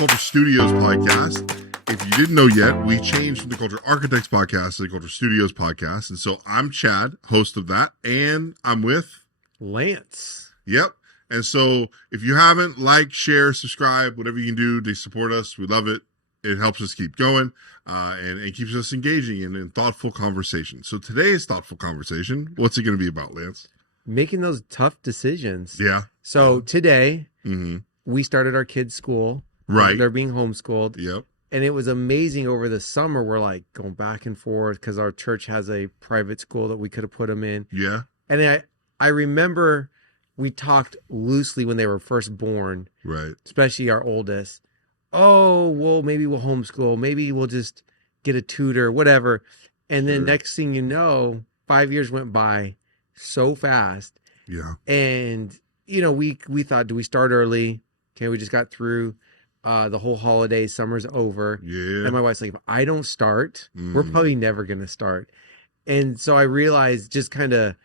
Culture Studios podcast. If you didn't know yet, we changed from the Culture Architects podcast to the Culture Studios podcast. And so I'm Chad, host of that, and I'm with Lance. Yep. And so if you haven't, like, share, subscribe, whatever you can do to support us, we love it. It helps us keep going and keeps us engaging in thoughtful conversation. So today's thoughtful conversation, what's it going to be about, Lance? Making those tough decisions. Yeah. So today, we started our kids' school. Right. They're being homeschooled. Yep. And it was amazing over the summer. We're like going back and forth because our church has a private school that we could have put them in. Yeah. And I remember we talked loosely when they were first born. Right. Especially our oldest. Oh, well, maybe we'll homeschool. Maybe we'll just get a tutor, whatever. And then next thing you know, 5 years went by so fast. Yeah. And, you know, we thought, do we start early? Okay, we just got through the whole holiday. Summer's over. Yeah. And my wife's like, if I don't start, we're probably never going to start. And so I realized, just kind of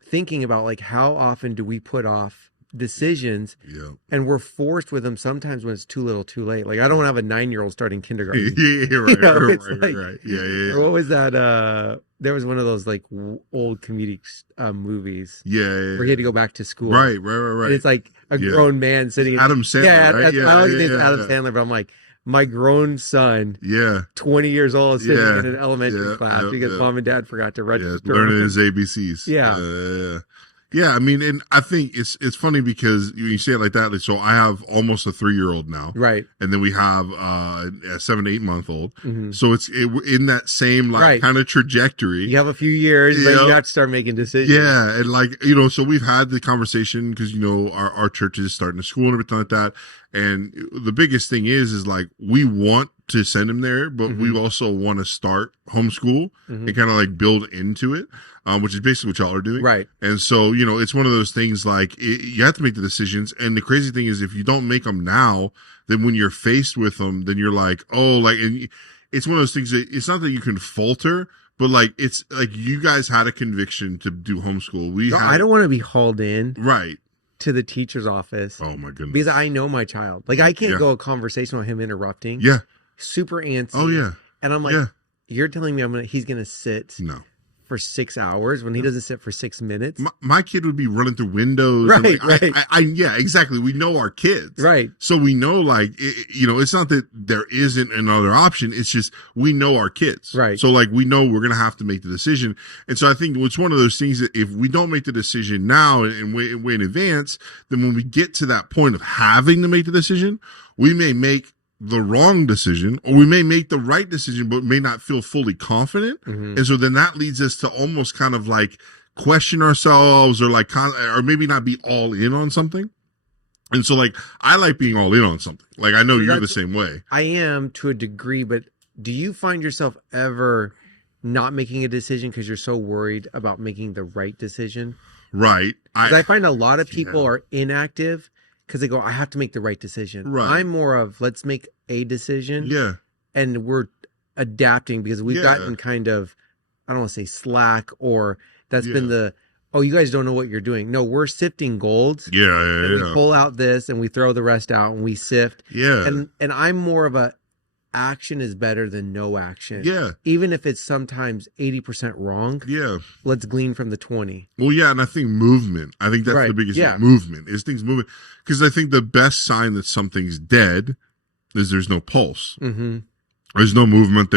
thinking about, like, how often do we put off decisions? Yeah. And we're forced with them sometimes when it's too little too late. Like, I don't want to have a 9-year-old starting kindergarten. Yeah, right, You know, right. Yeah. Or what was that? There was one of those like old comedic movies. Yeah. Where he had to go back to school. Right. And it's like a grown man sitting. Adam Sandler. Yeah, right? I like this Adam Sandler, but I'm like, my grown son, 20 years old, sitting in an elementary class because mom and dad forgot to register. Learning his ABCs. Yeah, I mean, and I think it's funny because you say it like that. Like, so I have almost a 3-year-old now, right? And then we have a 7 to 8 month old. So it's in that same kind of trajectory. You have a few years, but you have to start making decisions. Yeah, and so we've had the conversation because our church is starting a school and everything like that. And the biggest thing is like we want to send him there, but we also want to start homeschool and kind of like build into it. Which is basically what y'all are doing. Right. And so, it's one of those things like you have to make the decisions. And the crazy thing is if you don't make them now, then when you're faced with them, then you're like, and it's one of those things that it's not that you can falter, but like, it's like you guys had a conviction to do homeschool. I don't want to be hauled in. Right. To the teacher's office. Oh my goodness. Because I know my child. Like I can't go a conversation with him interrupting. Yeah. Super antsy. Oh yeah. And I'm like, you're telling me he's going to sit. No. For 6 hours when he doesn't sit for 6 minutes. My kid would be running through windows. Right, right. Yeah, exactly. We know our kids. Right. So we know it's not that there isn't another option. It's just, we know our kids. Right. So we know we're going to have to make the decision. And so I think it's one of those things that if we don't make the decision now and way in advance, then when we get to that point of having to make the decision, we may make the wrong decision, or we may make the right decision, but may not feel fully confident. And so then that leads us to almost kind of like question ourselves or or maybe not be all in on something. And so I like being all in on something. Like, I know you're the same way. I am to a degree, but do you find yourself ever not making a decision because you're so worried about making the right decision? Right. I find a lot of people are inactive because they go, I have to make the right decision. Right. I'm more of, let's make a decision. Yeah. And we're adapting because we've gotten kind of, I don't want to say slack, or that's been you guys don't know what you're doing. No, we're sifting gold. Yeah. We pull out this and we throw the rest out and we sift. Yeah. And I'm more of a, action is better than no action. Yeah. Even if it's sometimes 80% wrong. Yeah. Let's glean from the 20. Well, yeah. And I think movement. I think that's the biggest thing. Movement is things moving. Because I think the best sign that something's dead is there's no pulse. There's no movement.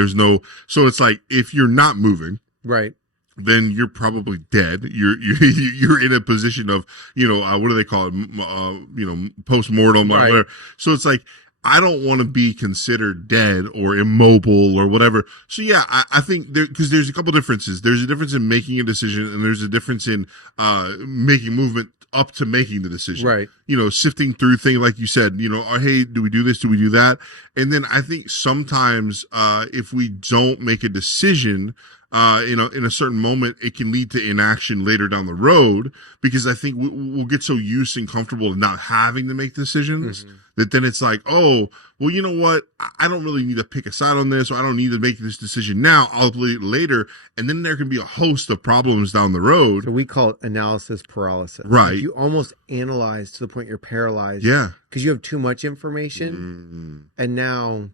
So it's like, if you're not moving. Right. Then you're probably dead. You're in a position of, what do they call it? Post-mortem, whatever. So it's like, I don't want to be considered dead or immobile or whatever. So yeah, I think because there's a couple differences. There's a difference in making a decision, and there's a difference in making movement up to making the decision. Right. Sifting through things like you said, hey, do we do this? Do we do that? And then I think sometimes if we don't make a decision, in a certain moment, it can lead to inaction later down the road, because I think we'll get so used and comfortable in not having to make decisions that then it's like, oh, well, you know what? I don't really need to pick a side on this, or I don't need to make this decision now. I'll do it later. And then there can be a host of problems down the road. So we call it analysis paralysis. Right. Like you almost analyze to the point you're paralyzed. Yeah. Because you have too much information. And now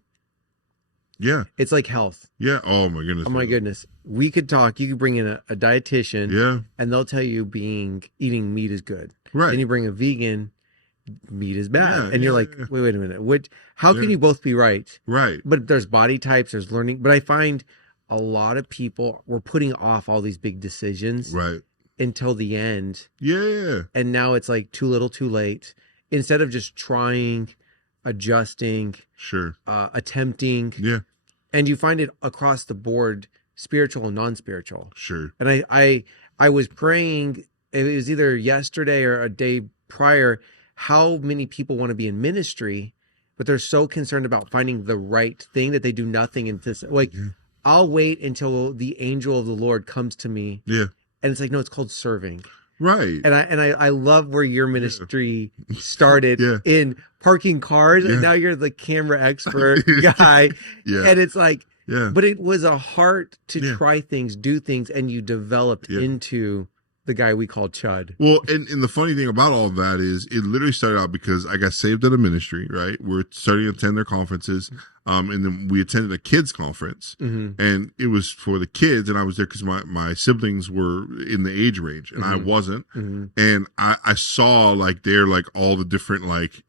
yeah, it's like health. Yeah. Oh my goodness. Oh my goodness. We could talk. You could bring in a dietitian. Yeah. And they'll tell you eating meat is good. Right. Then you bring a vegan, meat is bad. Yeah, and you're like, wait a minute. How can you both be right? Right. But there's body types, there's learning. But I find a lot of people were putting off all these big decisions until the end. Yeah. And now it's like too little, too late. Instead of just trying, adjusting, attempting. Yeah. And you find it across the board, spiritual and non-spiritual. Sure. And I was praying, it was either yesterday or a day prior, how many people want to be in ministry, but they're so concerned about finding the right thing that they do nothing in this. Like, I'll wait until the angel of the Lord comes to me. Yeah. And it's like, no, it's called serving. Right. And I love where your ministry started in parking cars. And now you're the camera expert guy. And it's like, but it was a heart to try things, do things, and you developed into the guy we call Chud. Well, and the funny thing about all of that is it literally started out because I got saved at a ministry, right? We're starting to attend their conferences. And then we attended a kids conference, and it was for the kids, and I was there because my siblings were in the age range and I wasn't. And I saw like there, like all the different, like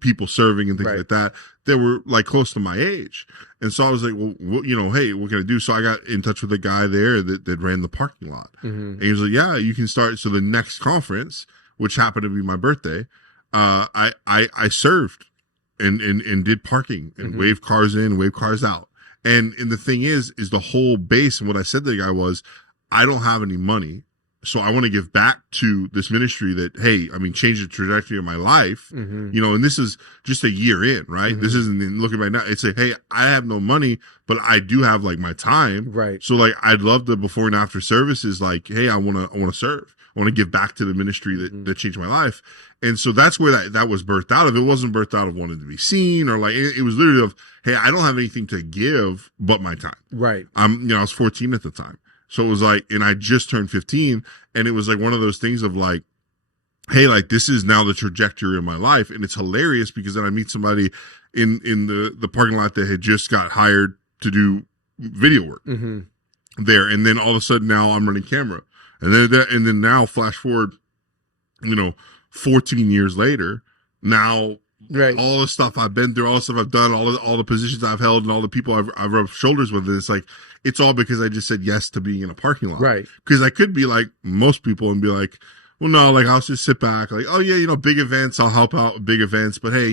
people serving and things like that were like close to my age. And so I was like, well, hey, what can I do? So I got in touch with a guy there that ran the parking lot. And he was like, yeah, you can start. So the next conference, which happened to be my birthday, I served and did parking and waved cars in, waved cars out. And the thing is the whole base. And what I said to the guy was, I don't have any money, so I want to give back to this ministry that, hey, I mean, change the trajectory of my life, and this is just a year in, right? This isn't looking right now. It's like, hey, I have no money, but I do have like my time. Right. So like, I'd love the before and after services. Like, hey, I want to serve. I want to give back to the ministry that changed my life. And so that's where that was birthed out of. It wasn't birthed out of wanting to be seen or like, it was literally of, hey, I don't have anything to give but my time. Right. I was 14 at the time. So it was like, and I just turned 15, and it was like one of those things of like, hey, like this is now the trajectory of my life. And it's hilarious because then I meet somebody in the parking lot that had just got hired to do video work there. And then all of a sudden now I'm running camera. And then now flash forward, 14 years later, now all the stuff I've been through, all the stuff I've done, all the positions I've held, and all the people I've rubbed shoulders with, it's like, it's all because I just said yes to being in a parking lot. Right. Because I could be like most people and be like, well, no, like I'll just sit back, like, oh yeah, big events, I'll help out with big events, but hey,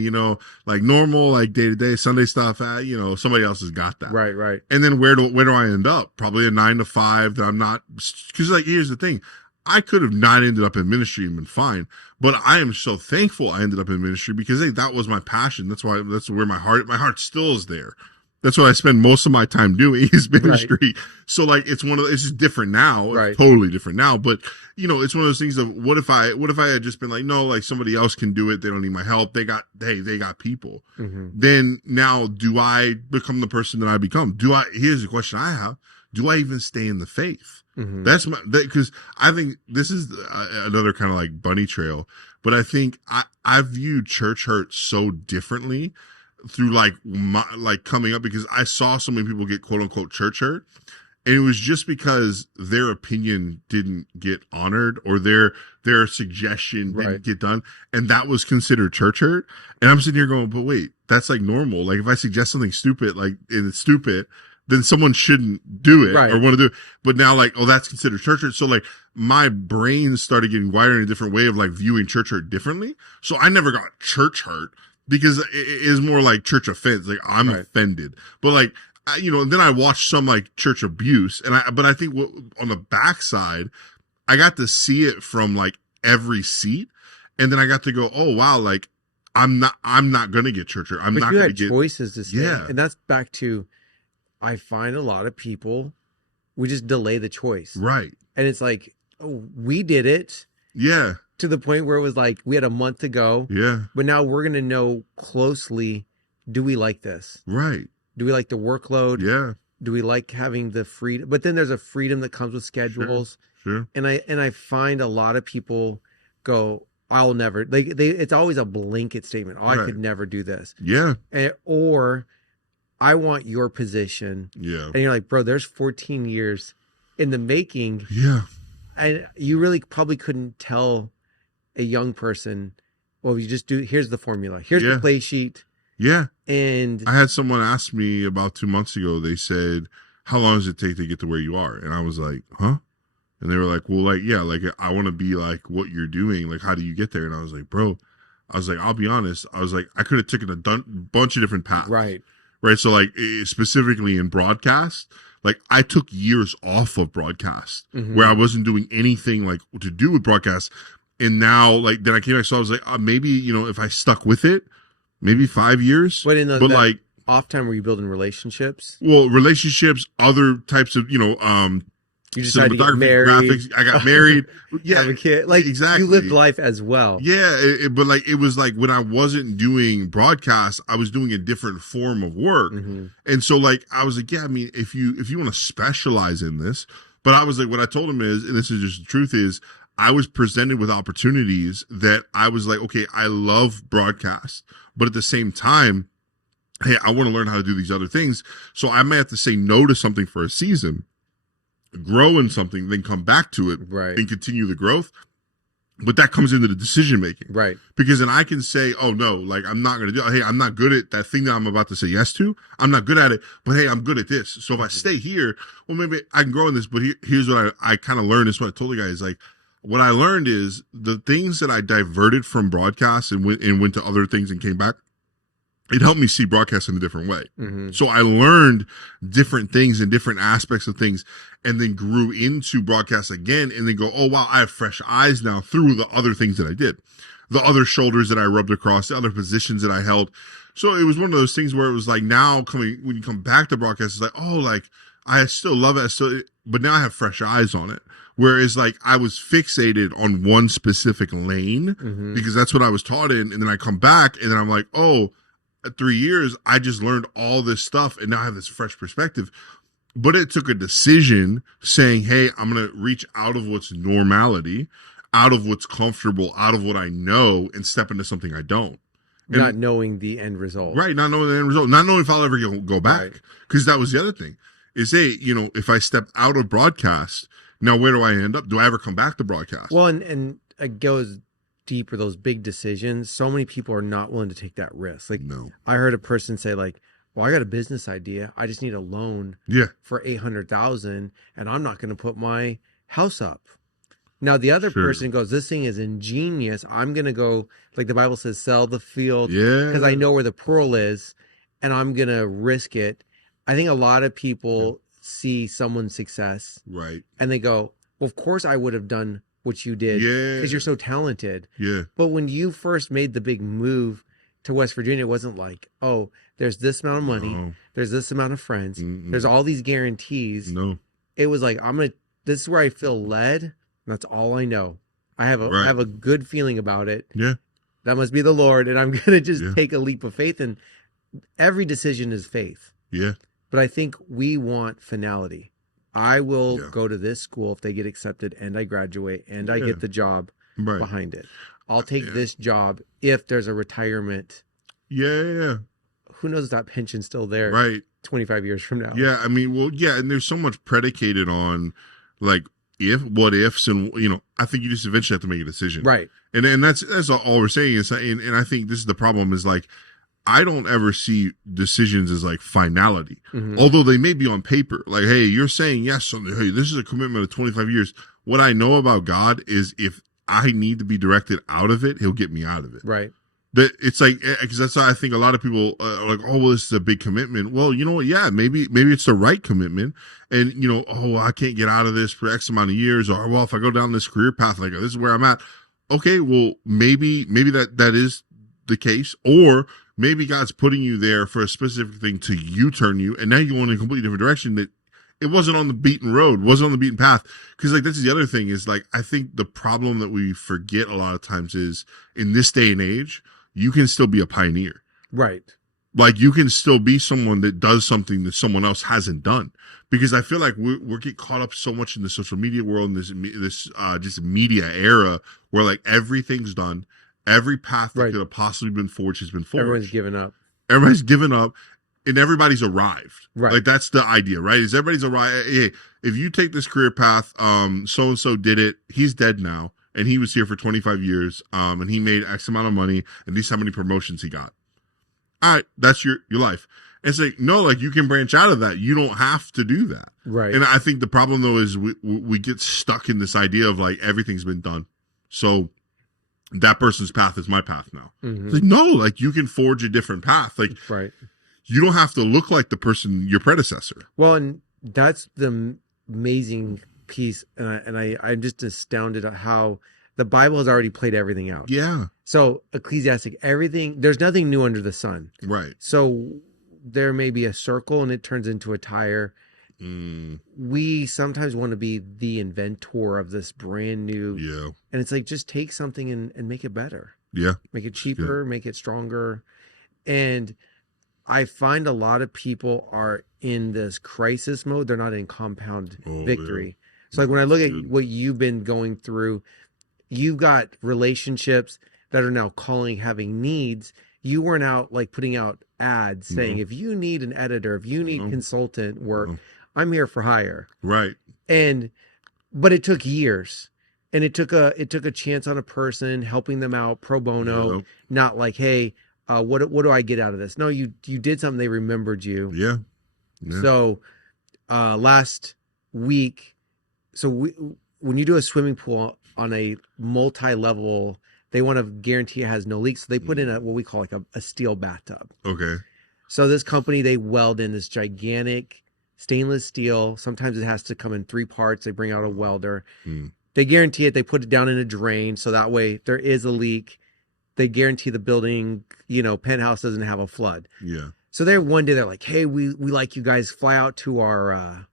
like normal, like day to day Sunday stuff, somebody else has got that. Right, right. And then where do I end up? Probably a 9 to 5 that I'm not, because like here's the thing, I could have not ended up in ministry and been fine, but I am so thankful I ended up in ministry because hey, that was my passion. That's where my heart still is there. That's what I spend most of my time doing is ministry. Right. So like, it's just different now. Right. It's totally different now. But it's one of those things of what if I had just been like, no, like somebody else can do it. They don't need my help. They got people. Then now do I become the person that I become? Here's the question I have. Do I even stay in the faith? That's because I think this is another kind of like bunny trail, but I think I viewed church hurt so differently through like coming up, because I saw so many people get quote unquote church hurt, and it was just because their opinion didn't get honored or their suggestion didn't get done, and that was considered church hurt. And I'm sitting here going, but wait, that's like normal. Like if I suggest something stupid, like and it's stupid, then someone shouldn't do it or want to do it. But now like, oh, that's considered church hurt. So like my brain started getting wired in a different way of like viewing church hurt differently. So I never got church hurt, because it is more like church offense. Like I'm offended, but like, and then I watched some like church abuse, but I think on the backside, I got to see it from like every seat. And then I got to go, oh wow, like I'm not going to get church hurt. I'm not going to get choices to say. And that's back to, I find a lot of people We just delay the choice. Right. And it's like, oh, we did it Yeah. to the point where it was like, we had a month to go. Yeah. But now we're going to know closely, do we like this? Right. Do we like the workload? Yeah. Do we like having the freedom? But then there's a freedom that comes with schedules. Sure. And I find a lot of people go, I'll never, it's always a blanket statement. Oh, I Right. could never do this. Yeah. Or I want your position. Yeah. And you're like, bro, there's 14 years in the making. Yeah. And you really probably couldn't tell a young person, well, you just do, here's the formula. Here's Yeah. the play sheet. Yeah. And I had someone ask me about 2 months ago, they said, how long does it take to get to where you are? And I was like, huh? And they were like, well, like, yeah, like, I want to be like what you're doing. Like, how do you get there? And I was like, bro, I was like, I'll be honest. I was like, I could have taken a bunch of different paths. right. Right. So, like, specifically in broadcast, like, I took years off of broadcast where I wasn't doing anything like to do with broadcast. And now, like, then I came back. So I was like, maybe, you know, if I stuck with it, maybe 5 years. But in but that like, off time, were you building relationships? well, relationships, other types of, you know, You decided to get cinematography, married, graphics. I got married. Yeah, have a kid. Like, exactly. you lived life as well. Yeah, but like it was like when I wasn't doing broadcast, I was doing a different form of work, and so like I was like, yeah, I mean, if you want to specialize in this, but I was like, what I told him is, and this is just the truth is, I was presented with opportunities that I was like, okay, I love broadcast, but at the same time, hey, I want to learn how to do these other things, so I may have to say no to something for a season, grow in something, then come back to it, Right. and continue the growth. But that comes into the decision making, Right. because then I can say, oh no, like I'm not going to do it. Hey, I'm not good at that thing that I'm about to say yes to. I'm not good at it, but hey, I'm good at this. So if I stay here, well, maybe I can grow in this. But here's what I kind of learned. This is what I told the guys. Like, what I learned is the things that I diverted from broadcast and went to other things and came back, it helped me see broadcast in a different way. So I learned different things and different aspects of things, and then grew into broadcast again, and then go, oh wow, I have fresh eyes now through the other things that I did, the other shoulders that I rubbed across, the other positions that I held. So it was one of those things where it was like, now when you come back to broadcast, it's like, oh, like I still love it, but now I have fresh eyes on it. Whereas like I was fixated on one specific lane because that's what I was taught in, and then I come back and then I'm like, oh, 3 years, I just learned all this stuff, and now I have this fresh perspective. But it took a decision saying, hey, I'm going to reach out of what's normality, out of what's comfortable, out of what I know, and step into something I don't. And, Not knowing the end result. right, not knowing the end result, not knowing if I'll ever go back. Because that was the other thing, is, hey, you know, if I step out of broadcast, now where do I end up? Do I ever come back to broadcast? Well, and it goes deeper, those big decisions. So many people are not willing to take that risk. Like, no. I heard a person say, like, well, I got a business idea. I just need a loan Yeah. for $800,000, and I'm not going to put my house up. Now the other Sure. person goes, this thing is ingenious. I'm going to go, like the Bible says, sell the field Yeah. because I know where the pearl is, and I'm going to risk it. I think a lot of people see someone's success Right. and they go, well, of course I would have done what you did Yeah. because you're so talented. Yeah. But when you first made the big move to West Virginia, it wasn't like, oh, there's this amount of money, No. there's this amount of friends, Mm-mm. there's all these guarantees. No. It was like, this is where I feel led. And that's all I know. I have Right. I have a good feeling about it. Yeah. That must be the Lord. And I'm going to just Yeah. take a leap of faith. And every decision is faith. Yeah. But I think we want finality. I will Yeah. go to this school if they get accepted and I graduate and I Yeah. get the job Right. behind it. I'll take Yeah. this job if there's a retirement. Yeah. Who knows if that pension's still there Right. 25 years from now? Yeah. I mean, well, yeah. And there's so much predicated on like what ifs, and, you know, I think you just eventually have to make a decision. Right. And that's all we're saying is, and I think this is the problem is like, I don't ever see decisions as like finality, although they may be on paper. Like, hey, you're saying yes. So, hey, this is a commitment of 25 years. What I know about God is if I need to be directed out of it, he'll get me out of it. Right. That it's like, because that's how I think a lot of people are like, oh, well, this is a big commitment. Well, you know what? Yeah, maybe it's the right commitment. And, you know, oh, well, I can't get out of this for X amount of years. Or, well, if I go down this career path, like this is where I'm at. Okay, well, maybe that is the case. Or maybe God's putting you there for a specific thing to U-turn you. And now you're going in a completely different direction that it wasn't on the beaten road, wasn't on the beaten path. Because like that's the other thing is like I think the problem that we forget a lot of times is in this day and age, you can still be a pioneer. Right. Like you can still be someone that does something that someone else hasn't done. Because I feel like we're get caught up so much in the social media world and this just media era where like everything's done, every path that could have possibly been forged has been forged. Everyone's given up. Everybody's given up, and everybody's arrived. Right. Like that's the idea, right? Is everybody's arrived? Hey, if you take this career path, so and so did it. He's dead now, and he was here for 25 years, and he made X amount of money, and these how many promotions he got. All right, that's your life. And it's like, no, like you can branch out of that. You don't have to do that. Right. And I think the problem though is we get stuck in this idea of like everything's been done. So that person's path is my path now. Mm-hmm. It's like, no, like you can forge a different path. Like right. You don't have to look like the person, your predecessor. Well, and that's the amazing piece. And I'm just astounded at how the Bible has already played everything out. Yeah. So Ecclesiastic, everything, there's nothing new under the sun. Right. So there may be a circle and it turns into a tire. We sometimes want to be the inventor of this brand new. Yeah. And it's like, just take something and make it better. Yeah. Make it cheaper, make it stronger. And I find a lot of people are in this crisis mode. They're not in compound victory. Yeah. So like when I look at what you've been going through, you've got relationships that are now calling, having needs. You weren't out like putting out ads saying, if you need an editor, if you need consultant work, I'm here for hire. Right. But it took years, and it took a chance on a person, helping them out pro bono, not like, hey, what do I get out of this? No, you did something. They remembered you. Yeah. So, last week, when you do a swimming pool on a multi-level, they want to guarantee it has no leaks. So they put in what we call like a steel bathtub. Okay. So this company, they weld in this gigantic stainless steel. Sometimes it has to come in 3 parts. They bring out a welder. They guarantee it. They put it down in a drain. So that way if there is a leak, they guarantee the building, penthouse doesn't have a flood. Yeah. So one day they're like, hey, we like you guys, fly out to our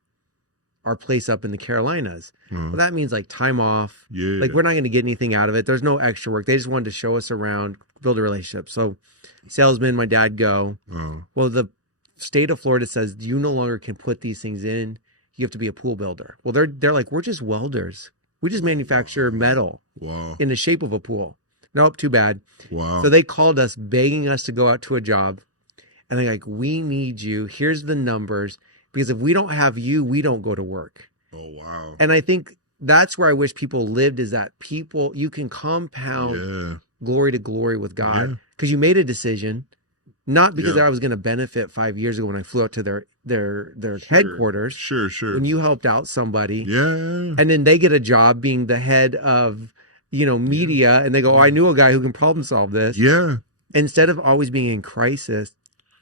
place up in the Carolinas. Well, that means like time off. Yeah. Like we're not going to get anything out of it. There's no extra work. They just wanted to show us around, build a relationship. So salesman, my dad go. Well, the state of Florida says you no longer can put these things in. You have to be a pool builder. Well, they're like, we're just welders. We just manufacture metal in the shape of a pool. Nope, too bad. Wow. So they called us begging us to go out to a job. And they're like, we need you. Here's the numbers. Because if we don't have you, we don't go to work. Oh, wow. And I think that's where I wish people lived, is that you can compound glory to glory with God. Because you made a decision, not because I was going to benefit 5 years ago when I flew out to their headquarters. Sure. And you helped out somebody. Yeah. And then they get a job being the head of, media. And they go, I knew a guy who can problem solve this. Yeah. Instead of always being in crisis,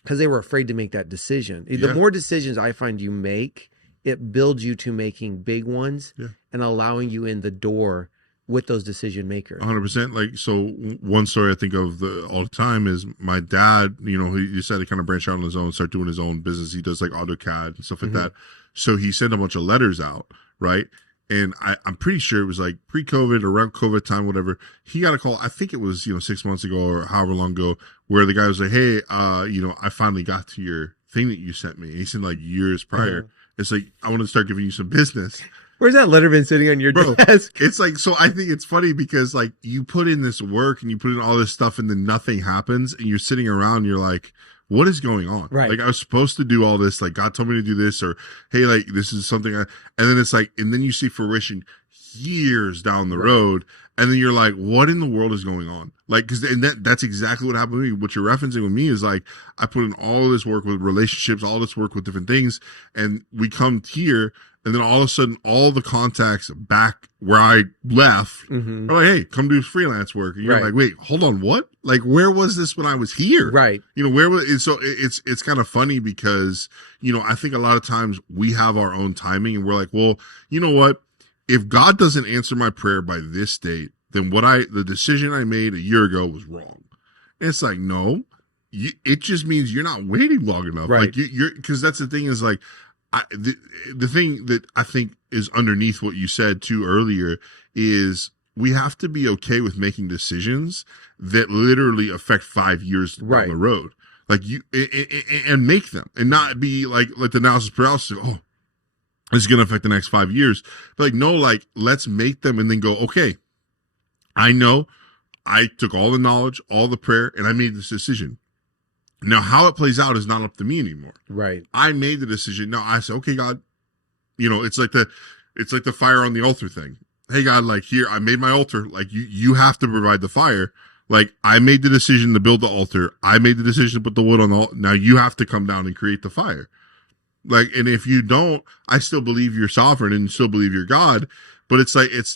because they were afraid to make that decision. The more decisions I find you make, it builds you to making big ones and allowing you in the door with those decision makers. 100%. Like, so one story I think of all the time is my dad, he decided to kind of branch out on his own, start doing his own business. He does like AutoCAD and stuff like that. So he sent a bunch of letters out, right? And I'm pretty sure it was like pre-COVID or around COVID time, whatever. He got a call. I think it was, 6 months ago or however long ago, where the guy was like, hey, I finally got to your thing that you sent me. And he said like years prior. It's like, I want to start giving you some business. Where's that letter been sitting on your desk? It's like, so I think it's funny because like you put in this work and you put in all this stuff and then nothing happens and you're sitting around and you're like, what is going on? Right. Like I was supposed to do all this, like God told me to do this, or hey, like this is something and then it's like, and then you see fruition years down the road, and then you're like, what in the world is going on? Like, that's exactly what happened to me. What you're referencing with me is like, I put in all this work with relationships, all this work with different things, and we come here, and then all of a sudden, all the contacts back where I left are like, hey, come do freelance work. And you're like, wait, hold on, what? Like, where was this when I was here? Right. Where was it? So it's kind of funny because, I think a lot of times we have our own timing and we're like, well, you know what? If God doesn't answer my prayer by this date, then the decision I made a year ago was wrong. And it's like, no, it just means you're not waiting long enough. Right. Like because that's the thing is like, the thing that I think is underneath what you said too earlier is we have to be okay with making decisions that literally affect 5 years down the road. Like and make them and not be like the analysis paralysis. Oh, it's going to affect the next 5 years. But like, no, like let's make them and then go, okay, I know I took all the knowledge, all the prayer, and I made this decision. Now, how it plays out is not up to me anymore. Right. I made the decision. Now I say, okay, God, it's like the fire on the altar thing. Hey, God, like here, I made my altar. Like you have to provide the fire. Like I made the decision to build the altar. I made the decision to put the wood on the altar. Now you have to come down and create the fire. Like, and if you don't, I still believe you're sovereign and still believe you're God. But it's like, it's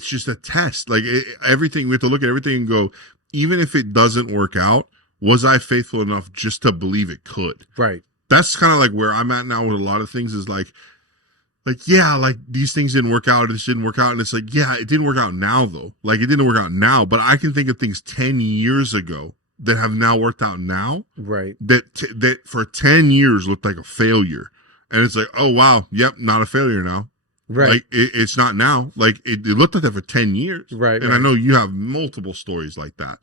just a test. Like everything, we have to look at everything and go, even if it doesn't work out, was I faithful enough just to believe it could? Right. That's kind of like where I'm at now with a lot of things is like, yeah, like these things didn't work out. This didn't work out. And it's like, yeah, it didn't work out now though. Like it didn't work out now, but I can think of things 10 years ago that have now worked out now. Right. That for 10 years looked like a failure. And it's like, oh, wow. Yep. Not a failure now. Right. Like it's not now. Like it looked like that for 10 years. Right. And I know you have multiple stories like that,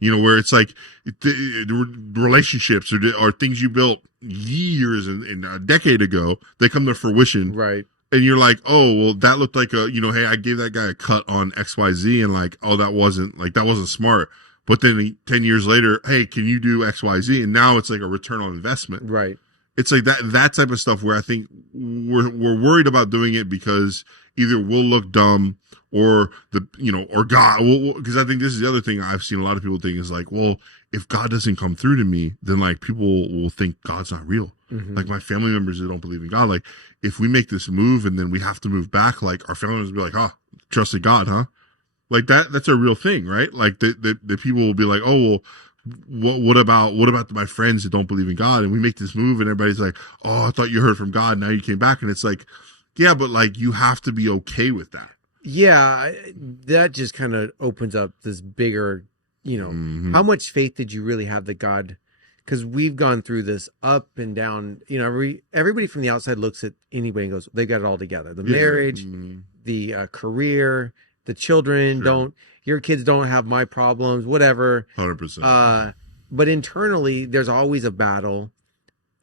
where it's like the relationships or things you built years and a decade ago, they come to fruition. Right. And you're like, oh, well, that looked like hey, I gave that guy a cut on XYZ and like, oh, that wasn't smart. But then 10 years later, hey, can you do XYZ? And now it's like a return on investment. Right. It's like that type of stuff where I think we're worried about doing it because either we'll look dumb or or God, because I think this is the other thing I've seen a lot of people think is like, well, if God doesn't come through to me, then like people will think God's not real. Mm-hmm. Like my family members that don't believe in God, like if we make this move and then we have to move back, like our family members will be like, trusted God, huh? Like that's a real thing, right? Like the people will be like, oh, well, what about my friends that don't believe in God? And we make this move and everybody's like, oh, I thought you heard from God. Now you came back. And it's like, yeah, but like you have to be okay with that. Yeah. That just kind of opens up this bigger, mm-hmm. How much faith did you really have that God, because we've gone through this up and down, everybody from the outside looks at anybody and goes, they got it all together. The marriage, mm-hmm. the career, the children your kids don't have my problems, whatever. 100%. But internally, there's always a battle.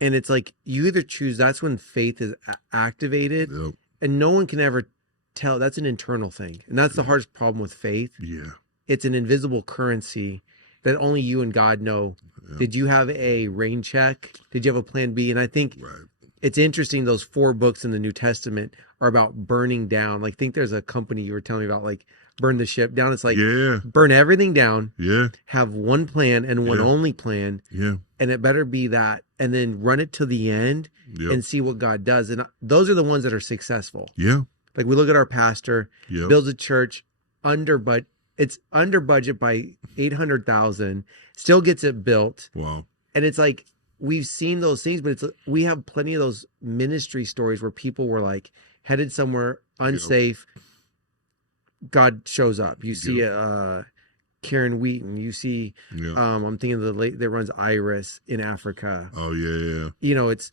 And it's like, you either choose, that's when faith is activated. Yep. And no one can ever tell. That's an internal thing. And that's the hardest problem with faith. Yeah. It's an invisible currency that only you and God know. Yeah. Did you have a rain check? Did you have a plan B? And I think it's interesting, those 4 books in the New Testament are about burning down. Like, I think there's a company you were telling me about, like, burn the ship down. It's like, burn everything down. Yeah. Have one plan and one only plan. Yeah. And it better be that. And then run it to the end and see what God does. And those are the ones that are successful. Yeah. Like, we look at our pastor, builds a church it's under budget by $800,000, still gets it built. Wow. And it's like, we've seen those things, but we have plenty of those ministry stories where people were like headed somewhere unsafe. God shows up. You see Karen Wheaton. You see, I'm thinking of the lady that runs Iris in Africa. Oh yeah. It's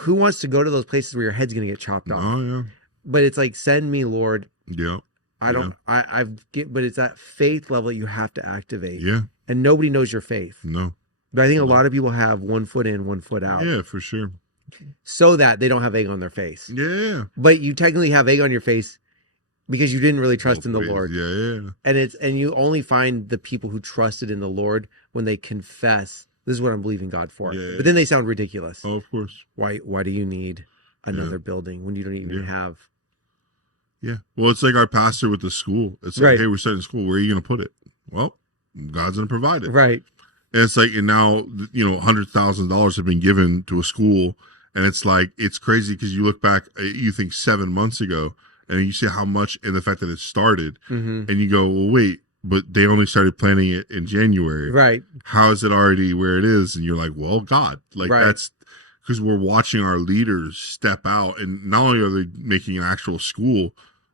who wants to go to those places where your head's going to get chopped off? Oh yeah. But it's like, send me, Lord. Yeah. But it's that faith level that you have to activate. Yeah. And nobody knows your faith. No. But I think a lot of people have one foot in, one foot out. Yeah, for sure. So that they don't have egg on their face. Yeah. But you technically have egg on your face because you didn't really trust in the Lord. Yeah. And you only find the people who trusted in the Lord when they confess, this is what I'm believing God for. Yeah. But then they sound ridiculous. Oh, of course. Why do you need another building when you don't even have? Yeah. Well, it's like our pastor with the school. It's like, hey, we're starting school. Where are you going to put it? Well, God's going to provide it. Right. And it's like, and now, $100,000 have been given to a school. And it's like, it's crazy because you look back, you think 7 months ago, and you see how much, and the fact that it started, and you go, well, wait, but they only started planning it in January. Right. How is it already where it is? And you're like, well, God, like that's because we're watching our leaders step out. And not only are they making an actual school,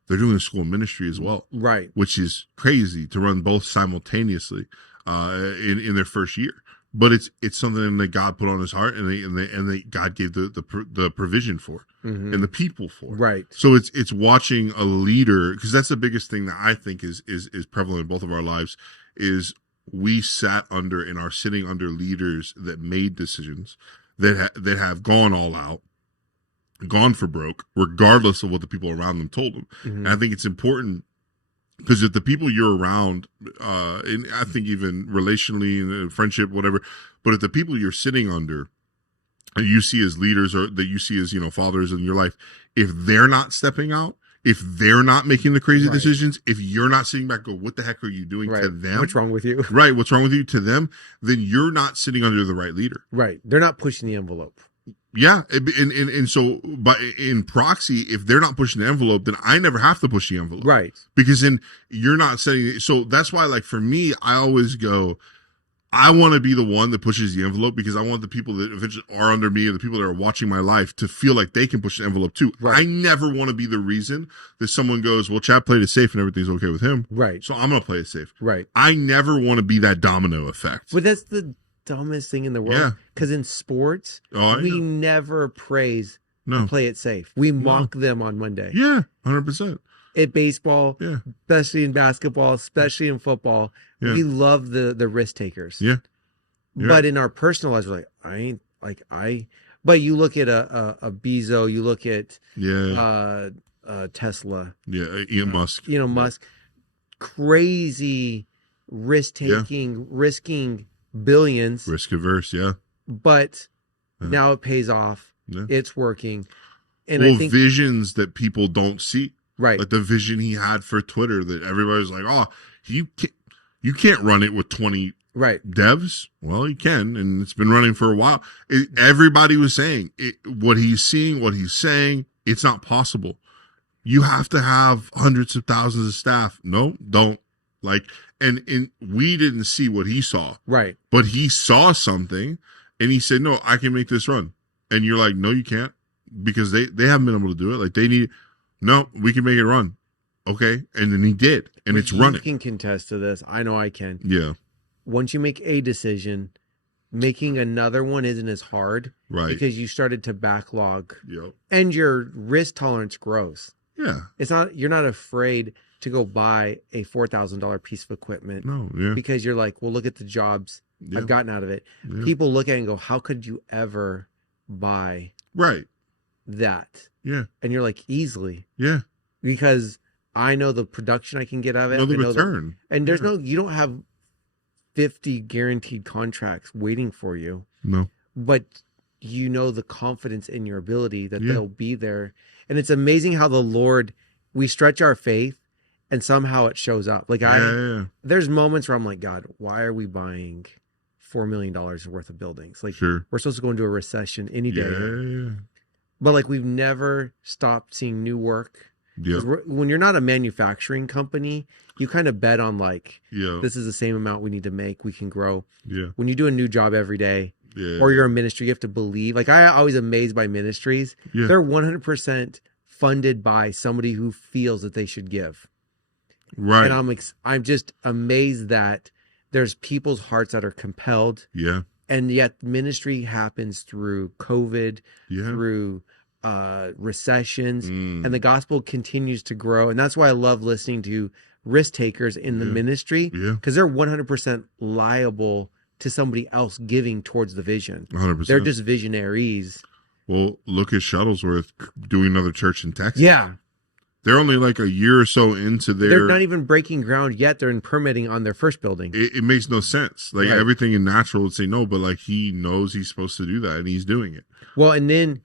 they're doing a school ministry as well. Right. Which is crazy to run both simultaneously in their first year. but it's something that God put on his heart, and God gave the provision for, and the people for. Right. So it's watching a leader, because that's the biggest thing that I think is prevalent in both of our lives, is we sat under and are sitting under leaders that made decisions that have gone all out, gone for broke, regardless of what the people around them told them. And I think it's important, because if the people you're around, and I think even relationally, in friendship, whatever, but if the people you're sitting under, you see as leaders, or that you see as, fathers in your life, if they're not stepping out, if they're not making the crazy decisions, if you're not sitting back, go, what the heck are you doing to them? What's wrong with you? Right. What's wrong with you to them? Then you're not sitting under the right leader. Right. They're not pushing the envelope. Yeah. And so, but in proxy, if they're not pushing the envelope, then I never have to push the envelope. Right. Because then you're not setting. So that's why, like, for me, I always go, I want to be the one that pushes the envelope, because I want the people that eventually are under me, and the people that are watching my life, to feel like they can push the envelope too. Right. I never want to be the reason that someone goes, well, Chad played it safe and everything's okay with him. Right. So I'm going to play it safe. Right. I never want to be that domino effect. But that's the dumbest thing in the world. Yeah. Because in sports, we never praise and play it safe. We mock them on Monday. Yeah, 100%. At baseball, especially in basketball, especially in football, we love the risk takers. Yeah. But in our personal lives, we're like, but you look at a Bezos, you look at Tesla. Yeah, Elon Musk. Musk. Crazy risk taking, risking billions. Risk averse, But now it pays off. Yeah. It's working. And I think visions that people don't see. Right. Like the vision he had for Twitter, that everybody's like, oh, you can't run it with 20 devs. Well, you can, and it's been running for a while. Everybody was saying what he's seeing, what he's saying, it's not possible. You have to have hundreds of thousands of staff. No, don't. Like, and we didn't see what he saw. Right. But he saw something, and he said, no, I can make this run. And you're like, no, you can't, because they haven't been able to do it. Like, they need... No, we can make it run. Okay. And then he did. And it's running. You can contest to this. I know I can. Yeah. Once you make a decision, making another one isn't as hard. Right. Because you started to backlog. Yep. And your risk tolerance grows. Yeah. You're not afraid to go buy a $4,000 piece of equipment. No, yeah. Because you're like, well, look at the jobs I've gotten out of it. Yeah. People look at it and go, how could you ever buy that? Yeah. And you're like, easily. Yeah. Because I know the production I can get out of it. No, the return. And there's you don't have 50 guaranteed contracts waiting for you. No. But you know the confidence in your ability that they'll be there. And it's amazing how the Lord, we stretch our faith and somehow it shows up. Like there's moments where I'm like, God, why are we buying $4 million worth of buildings? Like we're supposed to go into a recession any day. Yeah. But like we've never stopped seeing new work. Yeah. When you're not a manufacturing company, you kind of bet on like, this is the same amount we need to make. We can grow. Yeah. When you do a new job every day, or you're a ministry, you have to believe. Like I always amazed by ministries. Yeah. They're 100% funded by somebody who feels that they should give. Right. And I'm just amazed that there's people's hearts that are compelled. Yeah. And yet ministry happens through COVID, through recessions, and the gospel continues to grow. And that's why I love listening to risk takers in the ministry, because they're 100% liable to somebody else giving towards the vision. 100%. They're just visionaries. Well, look at Shuttlesworth doing another church in Texas. Yeah. They're only like a year or so into their... They're not even breaking ground yet. They're in permitting on their first building. It makes no sense. Like everything in natural would say no, but like he knows he's supposed to do that and he's doing it. Well, and then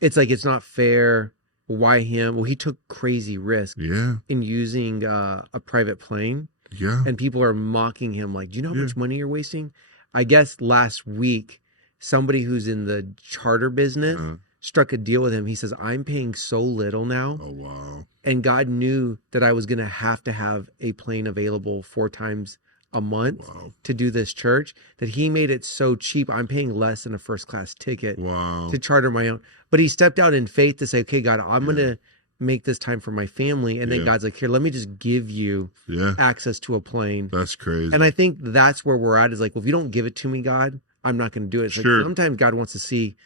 it's like, it's not fair. Why him? Well, he took crazy risk in using a private plane. Yeah. And people are mocking him like, do you know how much money you're wasting? I guess last week, somebody who's in the charter business struck a deal with him. He says, I'm paying so little now. Oh, wow. And God knew that I was going to have a plane available 4 times a month to do this church, that he made it so cheap. I'm paying less than a first class ticket to charter my own. But he stepped out in faith to say, okay, God, I'm going to make this time for my family. And then Yeah. God's like, here, let me just give you Yeah. access to a plane. That's crazy. And I think that's where we're at, is like, well, if you don't give it to me, God, I'm not going to do it. It's Sure. like sometimes God wants to see,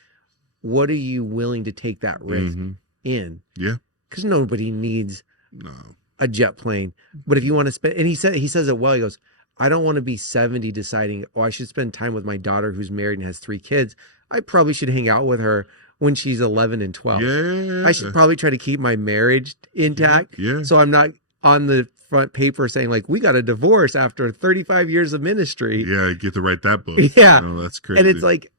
what are you willing to take that risk in? Yeah. Because nobody needs No. a jet plane. But if you want to spend, and he says it well, he goes, I don't want to be 70 deciding, oh, I should spend time with my daughter who's married and has 3 kids. I probably should hang out with her when she's 11 and 12. Yeah. I should probably try to keep my marriage intact. Yeah. So I'm not on the front paper saying like, we got a divorce after 35 years of ministry. Yeah, you get to write that book. Yeah. Oh, that's crazy. And it's like,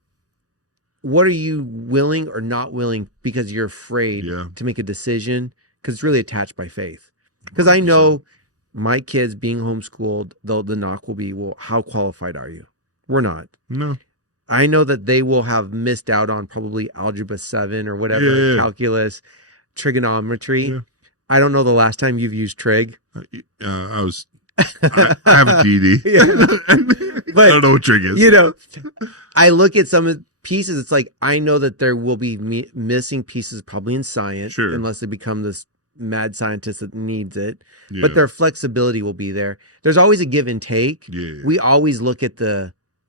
what are you willing or not willing because you're afraid to make a decision? Because it's really attached by faith. Because I know my kids being homeschooled, the knock will be, well, how qualified are you? We're not. No. I know that they will have missed out on probably algebra 7 or whatever, calculus, trigonometry. Yeah. I don't know the last time you've used trig. I have a GD. But I don't know what trig is. You know, I look at some of the pieces. It's like, I know that there will be missing pieces probably in science, unless they become this mad scientist that needs it. Yeah. But their flexibility will be there. There's always a give and take. Yeah. We always look at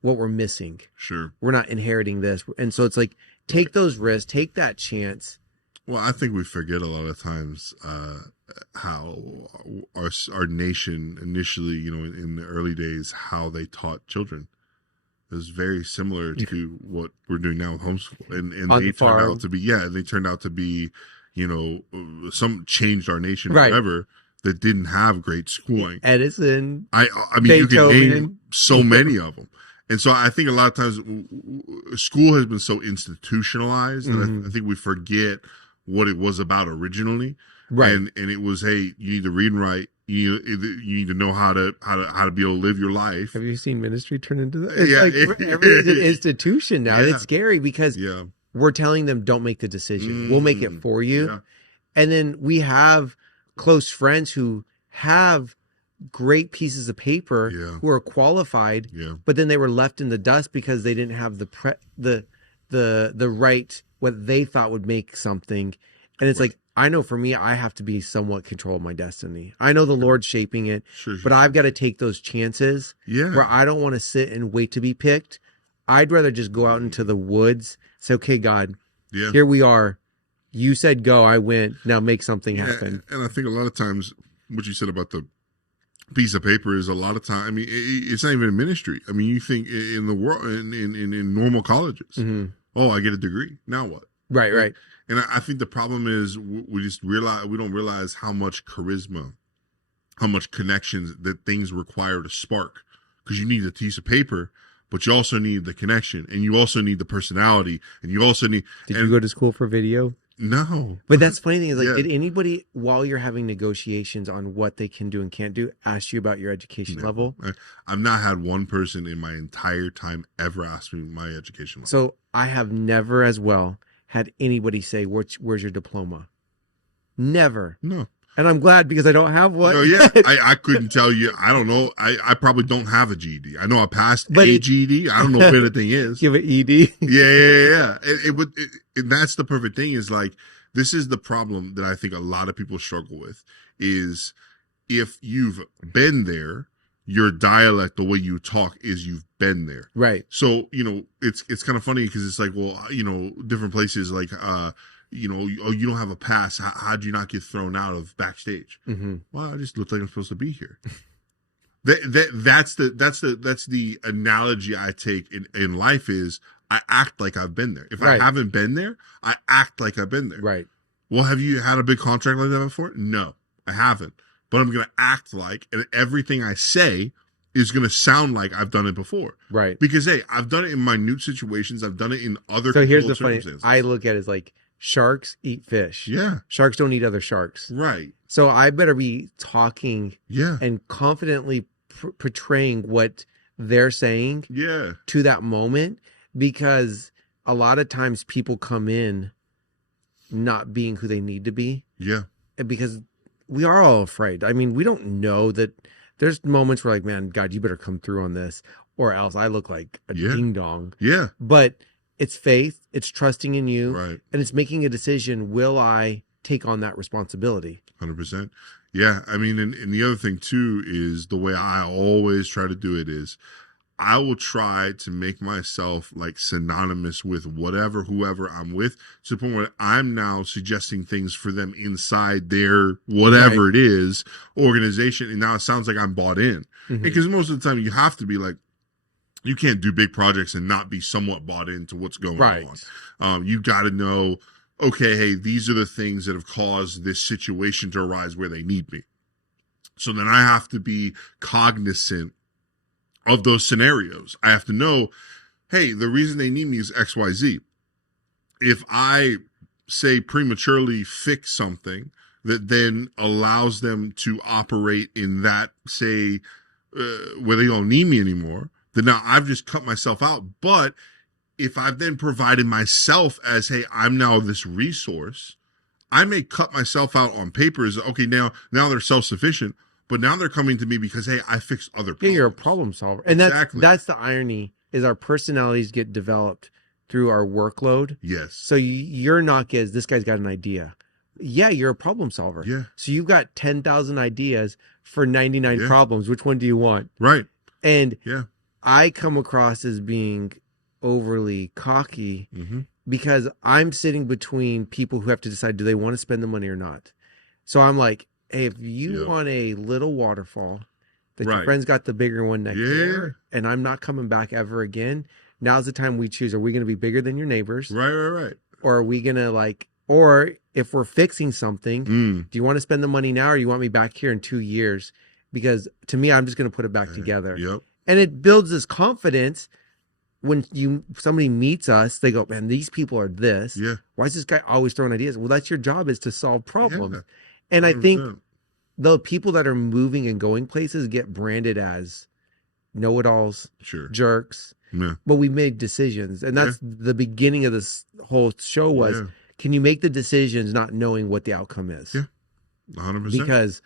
what we're missing. Sure. We're not inheriting this. And so it's like, take those risks, take that chance. Well, I think we forget a lot of times how our nation initially, in the early days, how they taught children. It was very similar to what we're doing now with homeschool. And they turned out to be, some changed our nation forever that didn't have great schooling. Edison. I mean, Beethoven. you can name so many of them. And so I think a lot of times school has been so institutionalized that I think we forget what it was about originally. Right. And it was, hey, you need to read and write. You need to know how to be able to live your life. Have you seen ministry turn into that? It's like everything's an institution now. It's scary because we're telling them, don't make the decision. We'll make it for you. Yeah. And then we have close friends who have great pieces of paper who are qualified, but then they were left in the dust because they didn't have the right, what they thought would make something. And it's like, I know for me, I have to be somewhat control of my destiny. I know the Lord's shaping it, but I've got to take those chances where I don't want to sit and wait to be picked. I'd rather just go out into the woods, say, okay, God, here we are. You said go, I went. Now make something happen. And I think a lot of times what you said about the piece of paper is a lot of time. I mean, it's not even in ministry. I mean, you think in the world, in normal colleges, oh, I get a degree. Now what? Right. And I think the problem is we don't realize how much charisma, how much connections that things require to spark. Because you need a piece of paper, but you also need the connection, and you also need the personality, and you also need. Did you go to school for video? No. But that's the funny thing is, like, did anybody, while you're having negotiations on what they can do and can't do, ask you about your education level? I've not had one person in my entire time ever ask me my education level. So I have never as well had anybody say, where's your diploma? Never. No. And I'm glad because I don't have one. No, I couldn't tell you. I don't know. I probably don't have a GED. I know I passed a GED. I don't know what the thing is. Give it ED. Yeah. And that's the perfect thing is like, this is the problem that I think a lot of people struggle with is if you've been there, your dialect, the way you talk is you've been there. Right. So, it's kind of funny because it's like, well, different places like, you don't have a pass. How'd you not get thrown out of backstage? Mm-hmm. Well, I just looked like I'm supposed to be here. That's the analogy I take in life is I act like I've been there. If I haven't been there, I act like I've been there. Right. Well, have you had a big contract like that before? No, I haven't. But I'm going to act like, and everything I say is going to sound like I've done it before. Right. Because, hey, I've done it in minute situations. I've done it in other So here's the funny, I look at it as like, sharks eat fish. Yeah. Sharks don't eat other sharks. Right. So I better be talking and confidently portraying what they're saying to that moment, because a lot of times people come in not being who they need to be. Yeah. And because we are all afraid. I mean, we don't know that there's moments where like, man, God, you better come through on this or else I look like a ding dong. Yeah. But it's faith, it's trusting in you, right, and it's making a decision. Will I take on that responsibility. 100%. Yeah. I mean, and the other thing too is the way I always try to do it is I will try to make myself like synonymous with whoever I'm with, to the point where I'm now suggesting things for them inside their whatever it is organization. And now it sounds like I'm bought in, because most of the time you have to be like, you can't do big projects and not be somewhat bought into what's going on. You got to know, okay, hey, these are the things that have caused this situation to arise where they need me. So then I have to be cognizant of those scenarios. I have to know, hey, the reason they need me is X, Y, Z. If I say prematurely fix something that then allows them to operate in that, say, where they don't need me anymore, then now I've just cut myself out. But if I've then provided myself as, hey, I'm now this resource, I may cut myself out on paper as, okay, now they're self-sufficient, but now they're coming to me because, hey, I fixed other problems. Yeah, you're a problem solver. And that's the irony, is our personalities get developed through our workload. Yes. So your knock is, this guy's got an idea. Yeah, you're a problem solver. Yeah. So you've got 10,000 ideas for 99 problems. Which one do you want? Right. And I come across as being overly cocky because I'm sitting between people who have to decide, do they want to spend the money or not? So I'm like, hey, if you want a little waterfall, that your friend's got the bigger one next door, and I'm not coming back ever again, now's the time we choose. Are we going to be bigger than your neighbors? Right. Or are we going to or if we're fixing something, do you want to spend the money now, or you want me back here in 2 years? Because to me, I'm just going to put it back together. Yep. And it builds this confidence. When somebody meets us, they go, man, these people are this. Yeah. Why is this guy always throwing ideas? Well, that's your job, is to solve problems. Yeah. And I think the people that are moving and going places get branded as know-it-alls, jerks. Yeah. But we made decisions. And that's the beginning of this whole show was, can you make the decisions not knowing what the outcome is? Yeah, 100%. Because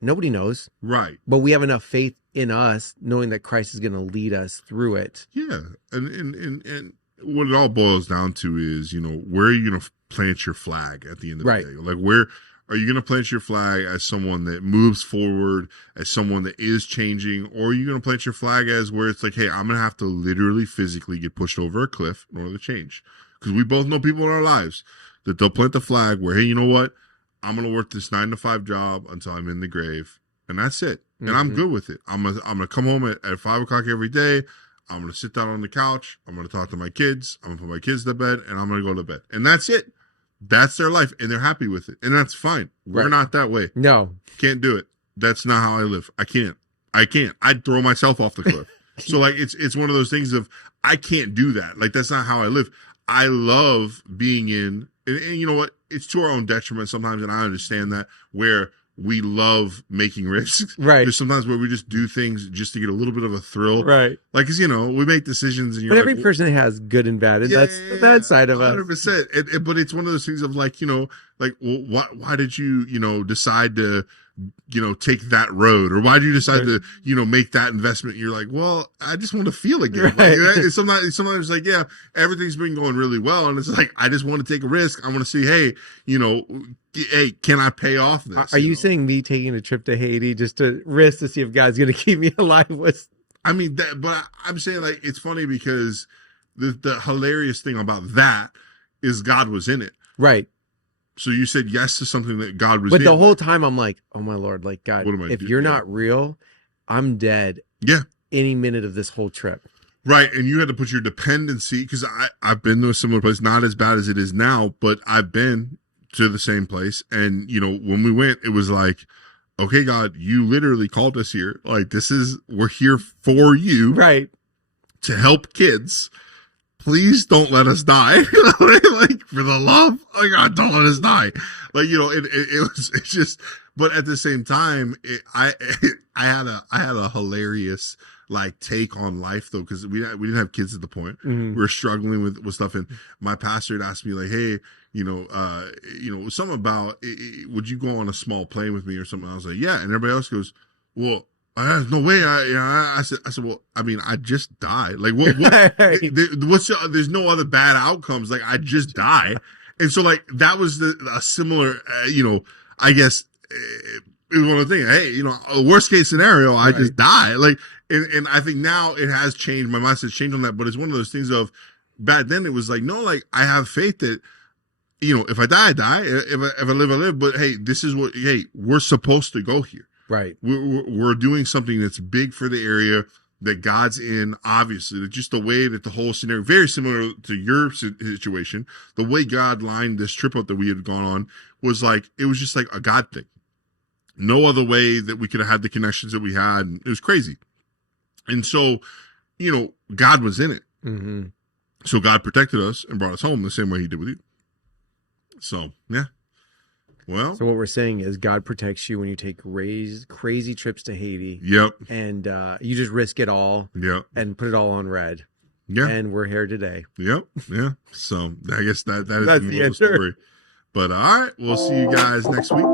nobody knows. Right. But we have enough faith in us, knowing that Christ is going to lead us through it. Yeah. And what it all boils down to is, where are you going to plant your flag at the end of the day? Like, where are you going to plant your flag as someone that moves forward, as someone that is changing, or are you going to plant your flag as where it's like, hey, I'm going to have to literally physically get pushed over a cliff in order to change? Because we both know people in our lives that they'll plant the flag where, hey, you know what? I'm going to work this 9-to-5 job until I'm in the grave. And that's it. And I'm good with it. I'm gonna come home at 5 o'clock every day. I'm going to sit down on the couch. I'm going to talk to my kids. I'm going to put my kids to bed, and I'm going to go to bed. And that's it. That's their life, and they're happy with it. And that's fine. We're not that way. No. Can't do it. That's not how I live. I can't. I'd throw myself off the cliff. So, like, it's one of those things of, I can't do that. Like, that's not how I live. I love being in, and you know what? It's to our own detriment sometimes, and I understand that, where we love making risks. Right. There's sometimes where we just do things just to get a little bit of a thrill. Right. Like, cause we make decisions. And but every person has good and bad. And that's the bad side of 100%. But it's one of those things of like, well, why did you, decide to, take that road? Or why did you decide to, make that investment? You're like, well, I just want to feel again. Right. Like, sometimes it's like, yeah, everything's been going really well. And it's like, I just want to take a risk. I want to see, hey, hey, can I pay off this? Are you saying me taking a trip to Haiti just to risk to see if God's going to keep me alive was? I mean, but I'm saying, like, it's funny because the hilarious thing about that is God was in it. Right. So you said yes to something that God was in. But the whole time I'm like, oh my Lord, like, God, if you're not real, I'm dead. Yeah. Any minute of this whole trip. Right. And you had to put your dependency, because I've been to a similar place, not as bad as it is now, but I've been to the same place. And, when we went, it was like, okay, God, you literally called us here. Like, we're here for you. Right. To help kids. Please don't let us die. Like, for the love of God, don't let us die. Like, it's just, but at the same time, I had a hilarious, like, take on life though, because we didn't have kids at the point. We were struggling with stuff, and my pastor had asked me, like, hey, something about, would you go on a small plane with me or something? I was like, yeah. And everybody else goes, well, there's no way. I said, well, I mean, I just died. Like, what there's no other bad outcomes. Like, I just die. And so like that was a similar, I guess it was one of the things. Hey, worst case scenario, I just die. Like, and I think now it has changed. My mindset's changed on that, but it's one of those things of back then it was like, no, like I have faith that, if I die, I die. If I live, I live. But hey, this is we're supposed to go here. Right. We're doing something that's big for the area that God's in. Obviously, just the way that the whole scenario, very similar to your situation, the way God lined this trip up that we had gone on was like, it was just like a God thing. No other way that we could have had the connections that we had. It was crazy. And so, God was in it. Mm-hmm. So God protected us and brought us home the same way he did with you. So, yeah. Well. So what we're saying is God protects you when you take crazy trips to Haiti. Yep. And you just risk it all. Yep. And put it all on red. Yeah. And we're here today. Yep. Yeah. So I guess that is That's the story. But all right. We'll see you guys next week.